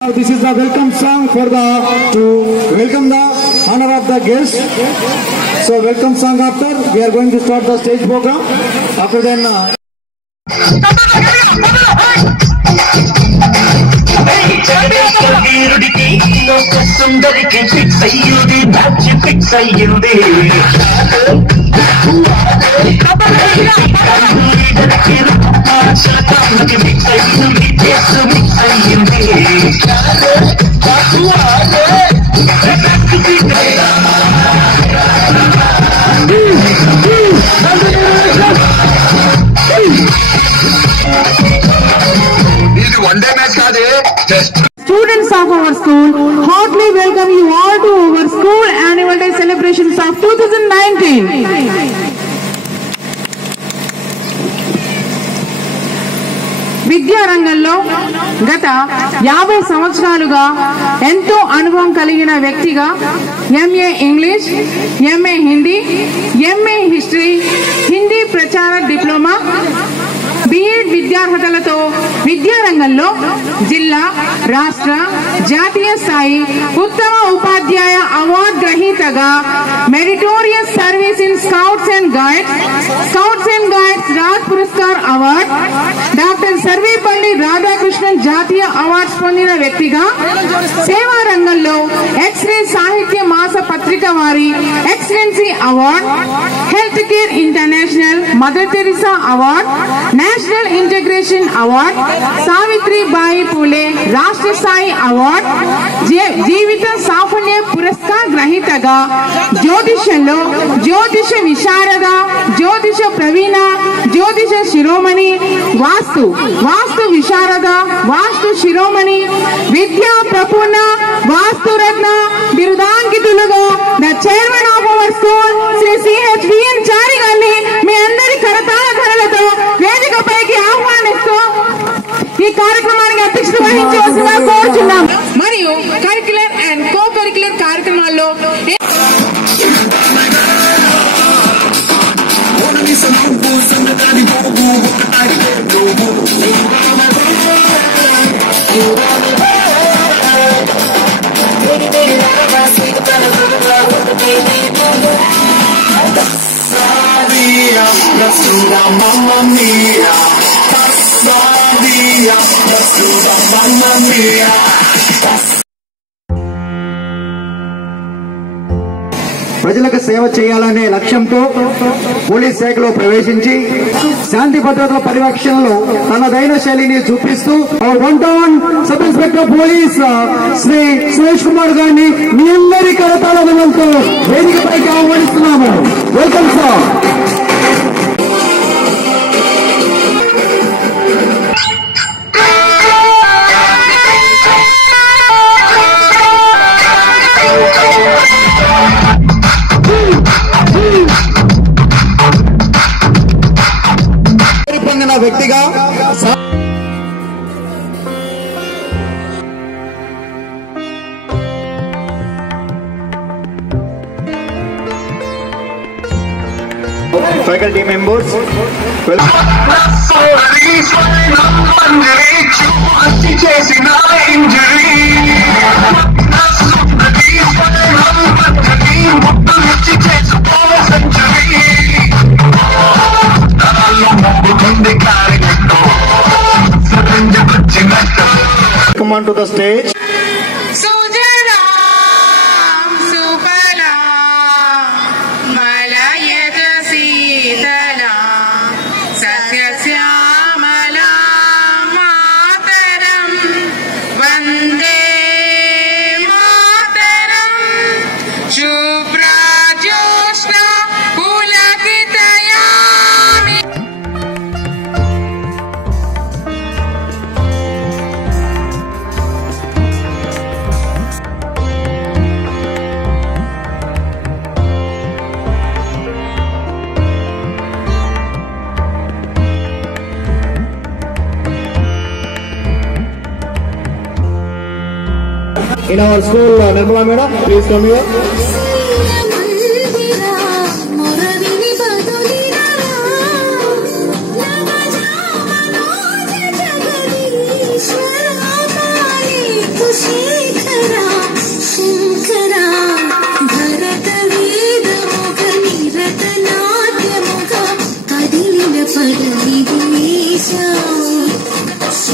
This is the welcome song to welcome the honor of the guest. So welcome song after we are going to start the stage program. After then. Students of our school, heartily welcome you all to our school annual day celebrations of 2019. విద్యారంగంలో గత 50 సంవత్సరాలుగా ఎంతో అనుభవం కలిగిన వ్యక్తిగా MA English, MA Hindi, MA history, Hindi ప్రచార diploma, BEd విద్యార్హతలతో విద్యారంగంలో జిల్లా, రాష్ట్ర, జాతీయ స్థాయి ఉత్తమ ఉపాధ్యాయ అవార్డు గ్రహీతగా meritorious service in scouts and guides Raj Puraskar award, doctor Sarvepalli Radhakrishnan జాతీయ అవార్డ్స్ పొందిన వ్యక్తిగా సేవా రంగంలో ఎక్స్రే సాహిత్య మాస పత్రిక వారి excellency award, health care international mother Teresa award, national integration award, Savitribai Phule రాష్ట్ర స్థాయి అవార్డ్, జీవిత సాఫల్య పురస్కార్ గ్రహీతగా జ్యోతిషంలో జ్యోతిష విశారద, జ్యోతిష ప్రవీణ, జ్యోతిష శిరోమణి, వాస్తు విశారద, వాస్తు శిరోమణి, విద్యా ప్రపూర్ణ, వాస్తు రత్న బిరుదాంకితులుగా the chairman of our school Shri CHVN Chari గారిని మీ అందరి కరతాళ ధరలతో వేదికపైకి ఆహ్వానిస్తూ ఈ కార్యక్రమానికి అధ్యక్షత వహించవలసిందిగా కోరుచున్నాం. మరియు కరిక్యులర్ అండ్ కో కరిక్యులర్ కార్యక్రమాల్లో Mamma mia, mamma mia. ప్రజలకు సేవ చేయాలనే లక్ష్యంతో పోలీస్ శాఖలో ప్రవేశించి శాంతి భద్రతల పరిరక్షణలో తనదైన శైలిని చూపిస్తూ one town sub inspector police Shri Suresh Kumar గారిని మీ అందరి కరతాళ ధ్వనులతో వేదికపైకి ఆహ్వానిస్తున్నాము. Welcome sir. పొందిన వ్యక్తిగా faculty members come on to the stage. In our school, Nirmala Madam, please come here.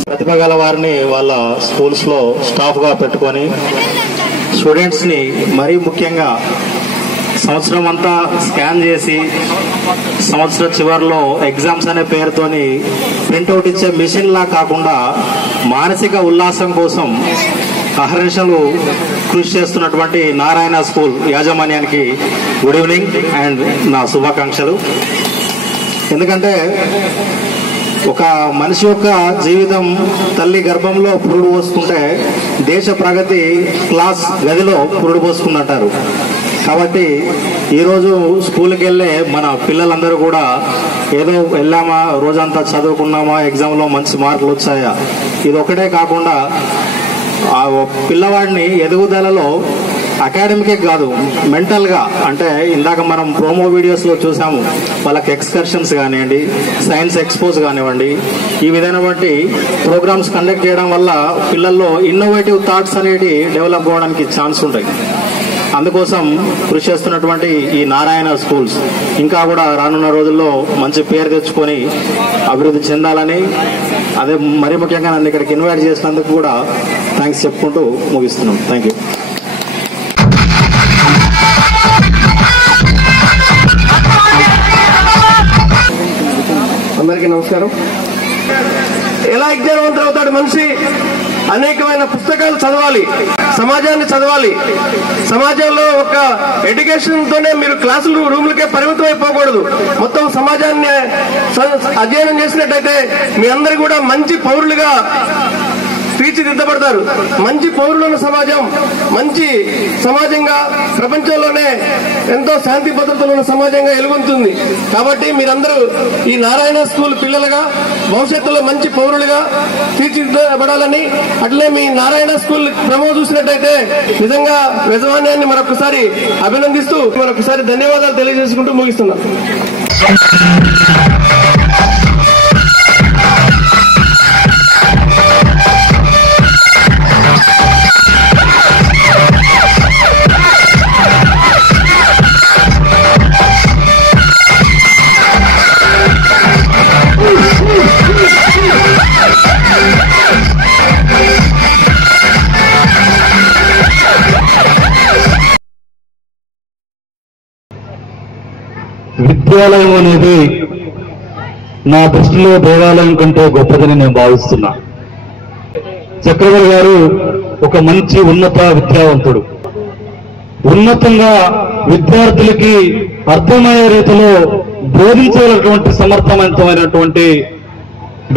ప్రతిభ గల వారిని వాళ్ళ స్కూల్స్ లో స్టాఫ్ గా పెట్టుకొని స్టూడెంట్స్ ని మరీ ముఖ్యంగా సంవత్సరం అంతా స్కాన్ చేసి సంవత్సరం చివరిలో ఎగ్జామ్స్ అనే పేరుతోని ప్రింట్అవుట్ ఇచ్చే మిషన్ లా కాకుండా మానసిక ఉల్లాసం కోసం అహర్నిశలు కృషి చేస్తున్నటువంటి నారాయణ స్కూల్ యాజమాన్యానికి గుడ్ ఈవినింగ్ అండ్ నా శుభాకాంక్షలు. ఎందుకంటే ఒక మనిషి యొక్క జీవితం తల్లి గర్భంలో పురుడు పోసుకుంటే దేశ ప్రగతి క్లాస్ గదిలో పురుడు పోసుకుందంటారు. కాబట్టి ఈరోజు స్కూల్కి వెళ్ళే మన పిల్లలందరూ కూడా ఏదో వెళ్ళామా, రోజంతా చదువుకున్నామా, ఎగ్జామ్లో మంచి మార్కులు వచ్చాయా, ఇది ఒకటే కాకుండా ఆ పిల్లవాడిని ఎదుగుదలలో అకాడమికే కాదు మెంటల్ గా, అంటే ఇందాక మనం ప్రోమో వీడియోస్ లో చూసాము, వాళ్ళకి ఎక్స్కర్షన్స్ కానివ్వండి, సైన్స్ ఎక్స్పోజ్ కానివ్వండి, ఈ విధమైనటువంటి ప్రోగ్రామ్స్ కండక్ట్ చేయడం వల్ల పిల్లల్లో ఇన్నోవేటివ్ థాట్స్ అనేవి డెవలప్ అవ్వడానికి ఛాన్స్ ఉంటాయి. అందుకోసం కృషి చేస్తున్నటువంటి ఈ నారాయణ స్కూల్స్ ఇంకా కూడా రానున్న రోజుల్లో మంచి పేరు తెచ్చుకొని అభివృద్ధి చెందాలని, అదే మరీ ముఖ్యంగా నన్ను ఇక్కడికి ఇన్వైట్ చేసినందుకు కూడా థ్యాంక్స్ చెప్పుకుంటూ ముగిస్తున్నాం. Thank you. అందరికీ నమస్కారం. ఎలా విజ్ఞానవంతులు అవుతాడు మనిషి? అనేకమైన పుస్తకాలు చదవాలి, సమాజాన్ని చదవాలి. సమాజంలో ఒక ఎడ్యుకేషన్ తోనే మీరు క్లాసులు రూములకే పరిమితం అయిపోకూడదు. మొత్తం సమాజాన్ని అధ్యయనం చేసినట్టయితే మీ అందరు కూడా మంచి పౌరులుగా తీర్చిదిద్దబడతారు. మంచి పౌరులున్న సమాజం మంచి సమాజంగా, ప్రపంచంలోనే ఎంతో శాంతి భద్రతలు ఉన్న సమాజంగా ఎలుగొందుతుంది. కాబట్టి మీరందరూ ఈ నారాయణ స్కూల్ పిల్లలుగా భవిష్యత్తులో మంచి పౌరులుగా తీర్చిదిద్దబడాలని, అట్లే మీ నారాయణ స్కూల్ క్రమం చూసినట్టయితే నిజంగా యజమాన్యాన్ని మరొకసారి అభినందిస్తూ మరొకసారి ధన్యవాదాలు తెలియజేసుకుంటూ ముగిస్తున్నాం. విద్యాలయం అనేది నా దృష్టిలో దేవాలయం కంటే గొప్పదని నేను భావిస్తున్నా. చక్రవర్తి గారు ఒక మంచి ఉన్నత విద్యావంతుడు. ఉన్నతంగా విద్యార్థులకి అర్థమయ్యే రీతిలో బోధించగలిగినటువంటి సమర్థవంతమైనటువంటి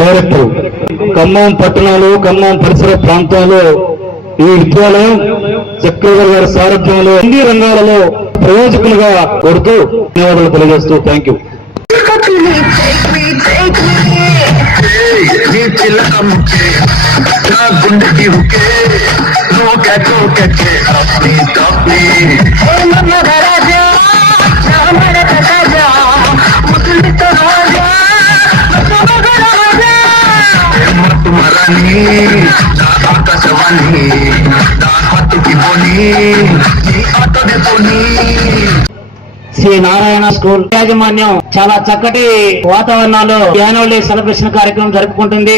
డైరెక్టర్. ఖమ్మం పట్టణాలు, ఖమ్మం పరిసర ప్రాంతాల్లో ఈ విద్యాలయం చక్రవర్తి గారి సారథ్యంలో అన్ని రంగాలలో ప్రయోజకులుగా కొడుతూ ధన్యవాదాలు తెలియజేస్తూ thank you. Sri Narayana school యాజమాన్యం చాలా చక్కటి వాతావరణంలో యాన్యువల్ డే సెలబ్రేషన్ కార్యక్రమం జరుపుకుంటుంది.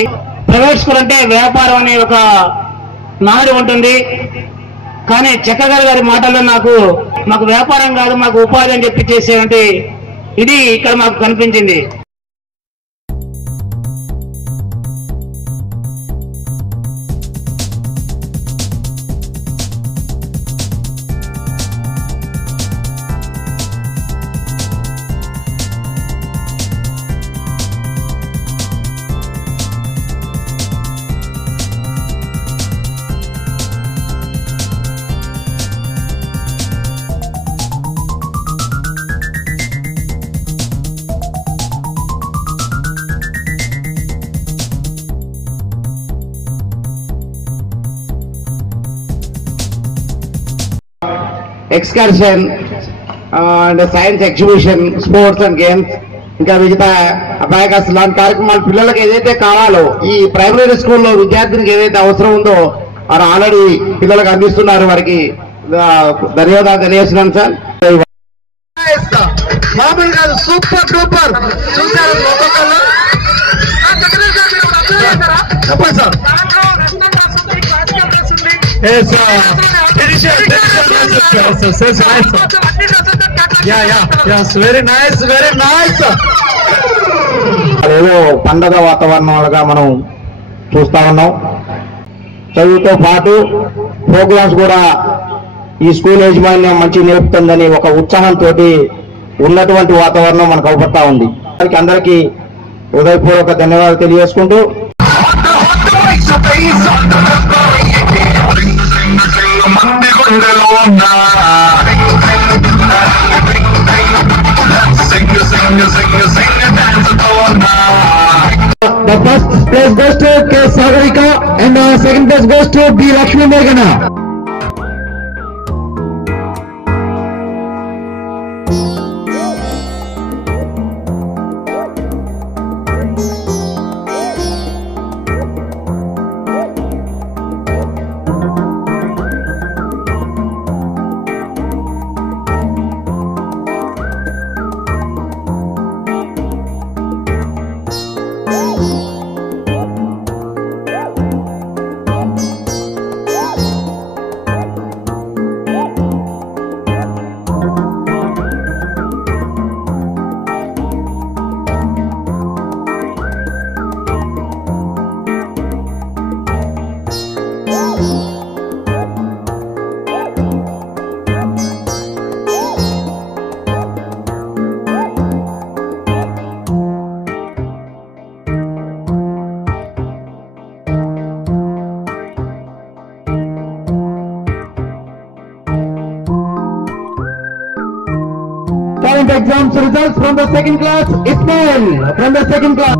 ప్రైవేట్ స్కూల్ అంటే వ్యాపారం అనే ఒక నాడు ఉంటుంది. కానీ చక్రగారి గారి మాటల్లో మాకు వ్యాపారం కాదు, మాకు ఉపాధి అని చెప్పి చేసేటువంటి ఇది ఇక్కడ మాకు కనిపించింది. Excursion and science exhibition, sports and games, ఇంకా వివిధ అబాకస్ లాంటి కార్యక్రమాలు పిల్లలకు ఏదైతే కావాలో ఈ ప్రైమరీ స్కూల్లో విద్యార్థినికి ఏదైతే అవసరం ఉందో వారు ఆల్రెడీ పిల్లలకు అందిస్తున్నారు. వారికి ధన్యవాదాలు తెలియజేస్తున్నాను సార్. మామూలు కాదు, సూపర్ డూపర్. చూసారు చెప్పండి sir. Very nice, very nice. ఏదో పండగ వాతావరణాలుగా మనం చూస్తా ఉన్నాం. చదువుతో పాటు ప్రోగ్రామ్స్ కూడా ఈ స్కూల్ యాజమాన్యం మంచి నేర్పుతుందని ఒక ఉత్సాహంతో ఉన్నటువంటి వాతావరణం మనకు అవపడతా ఉంది. అందరికీ హృదయపూర్వక ధన్యవాదాలు తెలియజేసుకుంటూ The first place goes to K. Sagarika and the second place goes to B. Lakshmi Meghana. Current exams results from the second class, Ismail from the second class.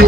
2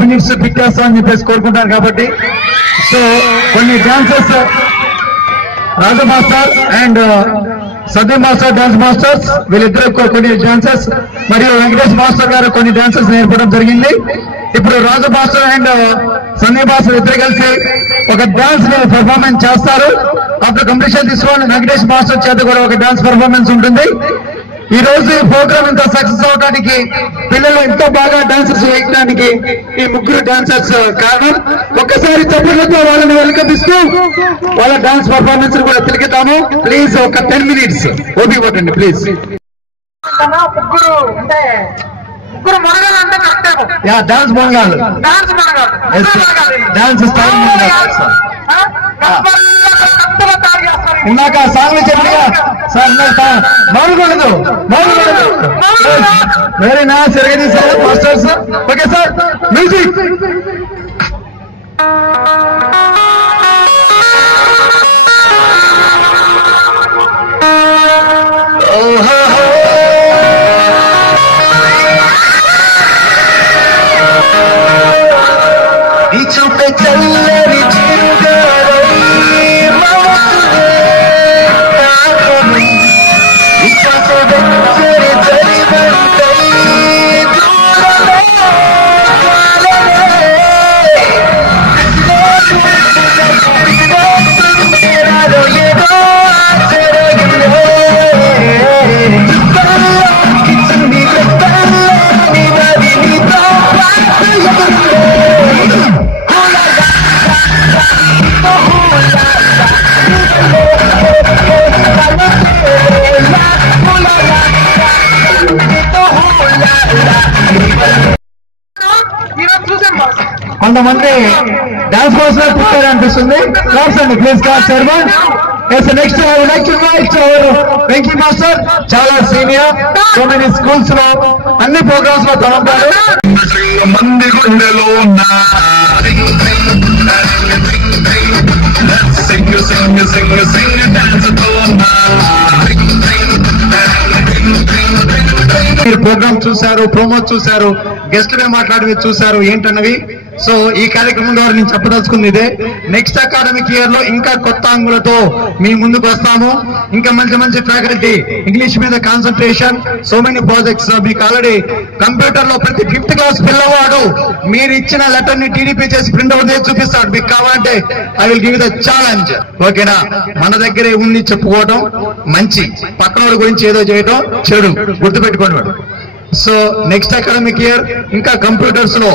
minutes పెట్టేస్తామని చెప్పేసి కోరుకుంటారు కాబట్టి సో కొన్ని dances Raju master and Sadeem master dance masters వీళ్ళిద్దరు కొన్ని dances మరియు Venkatesh master గారు కొన్ని dances నేర్పడం జరిగింది. ఇప్పుడు రాజు మాస్టర్ అండ్ సందీప్ మాస్టర్ ఇద్దరు కలిసి ఒక డాన్స్ పెర్ఫార్మెన్స్ చేస్తారు. అప్పుడు కంప్లీషన్ తీసుకోండి. వెంకటేష్ మాస్టర్ చేత కూడా ఒక డాన్స్ పెర్ఫార్మెన్స్ ఉంటుంది. ఈ రోజు ఈ ప్రోగ్రామ్ ఇంత సక్సెస్ అవడానికి పిల్లలు ఎంతో బాగా డాన్సెస్ వేయడానికి ఈ ముగ్గురు డాన్సర్స్ కారణం. ఒక్కసారి చప్పట్లతో వాళ్ళని వెల్కమ్ ఇస్తూ వాళ్ళ డాన్స్ పర్ఫార్మెన్స్ కూడా తిరిగిద్దాము. ప్లీజ్ ఒక 10 minutes ఓపిక పట్టండి ప్లీజ్. ముగ్గురు అంటే ముగ్గురు మొనగాలు అంటే కరెక్ట్. డాన్స్ మొనగాలు, డాన్స్ స్టైల్ మొనగాలు. ఇందాక సాంగ్లు చెప్పిగా సార్ మౌనకూడదు వెరీ నైస్ సరిగ్గా sir masters. Okay sir music. ఈ చూపే చల్లని కొంతమంది డాన్స్ మాస్టర్ పుట్టారనిపిస్తుంది. క్లాస్ అండి please class Sharma. Next I would like to invite our Venky master, చాలా సీనియర్, సో మెనీ స్కూల్స్ లో అన్ని ప్రోగ్రామ్స్ లో తమంటారు. మంది గుండెలో ఉన్నా sing sing sing sing dance తో ఉన్నా. మీరు ప్రోగ్రామ్ చూశారు, ప్రోమో చూశారు, గెస్ట్ గా మాట్లాడి చూశారు ఏంటన్నవి. సో ఈ కార్యక్రమం ద్వారా నేను చెప్పదలుచుకుంది ఇదే. నెక్స్ట్ అకాడమిక్ ఇయర్ లో ఇంకా కొత్త అంగులతో మీ ముందుకు వస్తాము. ఇంకా మంచి మంచి ఫ్యాకల్టీ, ఇంగ్లీష్ మీద కాన్సన్ట్రేషన్, సో మెనీ ప్రాజెక్ట్స్. మీకు ఆల్రెడీ కంప్యూటర్ లో ప్రతి 5th క్లాస్ పిల్లవాడు మీరు ఇచ్చిన లెటర్ ని టీడీపీ చేసి ప్రింట్అవుట్ చేసి చూపిస్తాడు. మీకు కావాలంటే I will give the challenge. ఓకేనా? మన దగ్గరే ఉంది చెప్పుకోవడం మంచి, పక్కనోడి గురించి ఏదో చేయడం చెడు, గుర్తుపెట్టుకోండి madam. So next academic year ఇంకా కంప్యూటర్స్ లో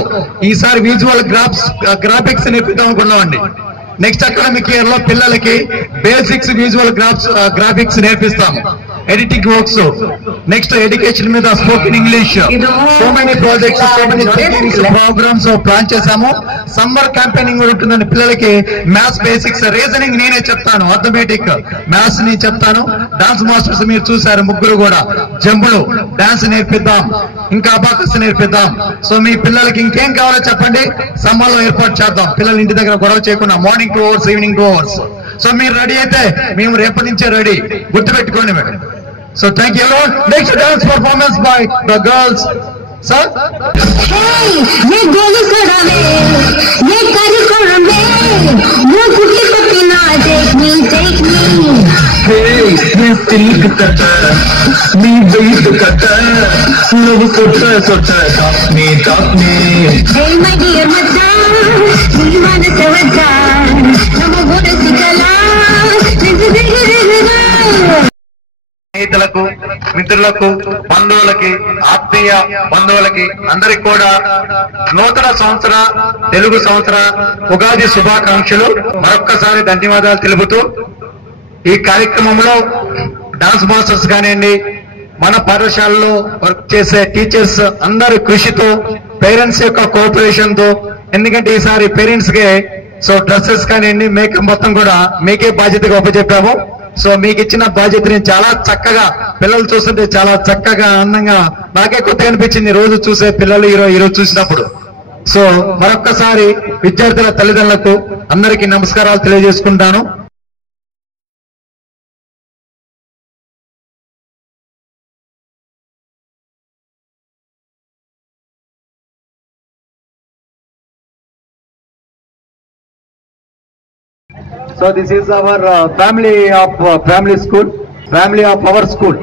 ఈసారి విజువల్ గ్రాఫిక్స్ నేర్పిద్దాం అనుకున్నామండి. నెక్స్ట్ అకాడమిక్ ఇయర్ లో పిల్లలకి బేసిక్స్ విజువల్ గ్రాఫిక్స్ నేర్పిస్తాము, ఎడిటింగ్ వర్క్స్, నెక్స్ట్ ఎడ్యుకేషన్ మీద spoken English, so many projects, so many programmes plan చేశాము. సమ్మర్ క్యాంపెయినింగ్ కూడా ఉంటుందండి. పిల్లలకి మ్యాథ్స్ బేసిక్స్, రీజనింగ్ నేనే చెప్తాను, అథమెటిక్ మ్యాథ్స్ నేను చెప్తాను. డాన్స్ మాస్టర్స్ మీరు చూశారు, ముగ్గురు కూడా జంబులు డాన్స్ నేర్పిద్దాం, ఇంకా అబాకస్ నేర్పిద్దాం. సో మీ పిల్లలకి ఇంకేం కావాలో చెప్పండి, సమ్మర్ లో ఏర్పాటు చేద్దాం. పిల్లలు ఇంటి దగ్గర గొడవ చేయకుండా morning 2 hours, evening 2 hours. So మీరు రెడీ అయితే మేము రేపటి నుంచే రెడీ, గుర్తుపెట్టుకోండి madam. So thank you. Next dance performance by the girls. Sir ये गोली सड़ावे ये करी कोड़वे वो कुटी पतिना take me నీ సిల్క్ కట్ట నీ వెయిట్ కట్ట నువ్వు సొట్ట కాప్ని hey my dear mata నీ మనసు వద్దా నమ్మ గోడ సిగలా స్నేహితులకు, మిత్రులకు, బంధువులకి, ఆత్మీయ బంధువులకి అందరికి కూడా నూతన సంవత్సర తెలుగు సంవత్సర ఉగాది శుభాకాంక్షలు మరొక్కసారి ధన్యవాదాలు తెలుపుతూ, ఈ కార్యక్రమంలో డాన్స్ మాస్టర్స్ కానివ్వండి, మన పాఠశాలలో వర్క్ చేసే టీచర్స్ అందరి కృషితో, పేరెంట్స్ యొక్క కోఆపరేషన్ తో, ఎందుకంటే ఈసారి పేరెంట్స్ కే సో డ్రెస్సెస్ కానివ్వండి, మేకప్ మొత్తం కూడా మీకే బాధ్యతగా ఒప్పచెప్పాము. సో మీకు ఇచ్చిన బాధ్యతని చాలా చక్కగా పిల్లలు చూస్తుంటే చాలా చక్కగా ఆనందంగా నాకే కొత్తగా అనిపించింది రోజు చూసే పిల్లలు ఈరోజు చూసినప్పుడు. సో మరొక్కసారి విద్యార్థుల తల్లిదండ్రులకు అందరికీ నమస్కారాలు తెలియజేసుకుంటాను. So this is our family of our school.